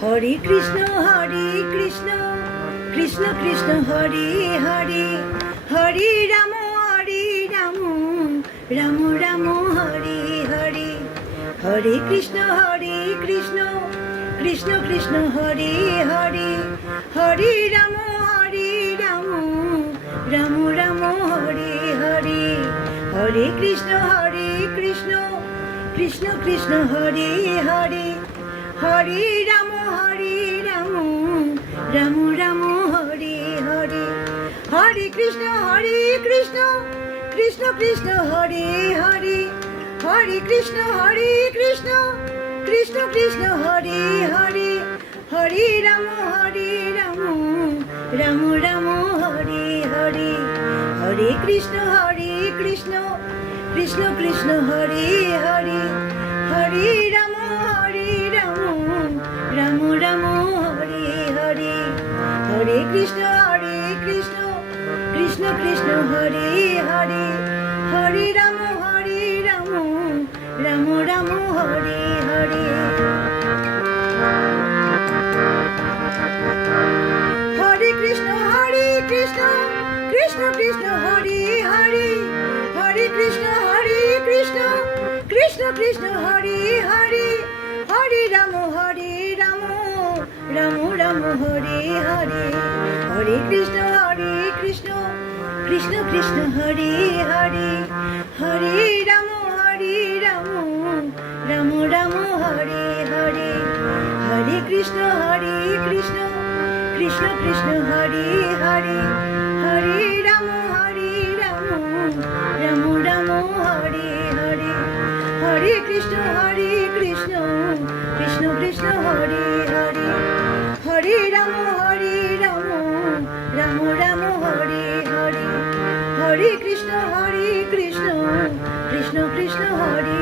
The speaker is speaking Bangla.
হরে কৃষ্ণ কৃষ্ণ কৃষ্ণ হরে হরে, হরে রাম রাম রাম হরে হরে। হরে কৃষ্ণ কৃষ্ণ কৃষ্ণ হরে হরে, হরে রাম রাম রাম হরে হরে। হরে কৃষ্ণ কৃষ্ণ কৃষ্ণ হরে হরে, হরে রাম রাম রাম হরে হরে। হরে কৃষ্ণ কৃষ্ণ কৃষ্ণ হরে হরে, হরে কৃষ্ণ কৃষ্ণ কৃষ্ণ হরে হরে। হরে রাম রাম রাম হরে হরে। হরে কৃষ্ণ কৃষ্ণ কৃষ্ণ হরে হরে, হরে রাম রাম রাম হরে হরে। হরে কৃষ্ণ কৃষ্ণ হরে হরে, হরে রাম রাম রাম হরে হরে। হরে কৃষ্ণ কৃষ্ণ কৃষ্ণ হরে হরে, হরে কৃষ্ণ কৃষ্ণ হরে হরে। হরে রাম রাম রাম হরে হরে। হরে কৃষ্ণ কৃষ্ণ হরে হরে, হরে রাম রাম রাম হরে হরে। হরে কৃষ্ণ কৃষ্ণ হরে হরে, হরে রাম রাম রাম হরে হরে। হরে কৃষ্ণ কৃষ্ণ হরে হরে, হরে রাম রাম রাম হরে হরে। হরে কৃষ্ণ কৃষ্ণ হরে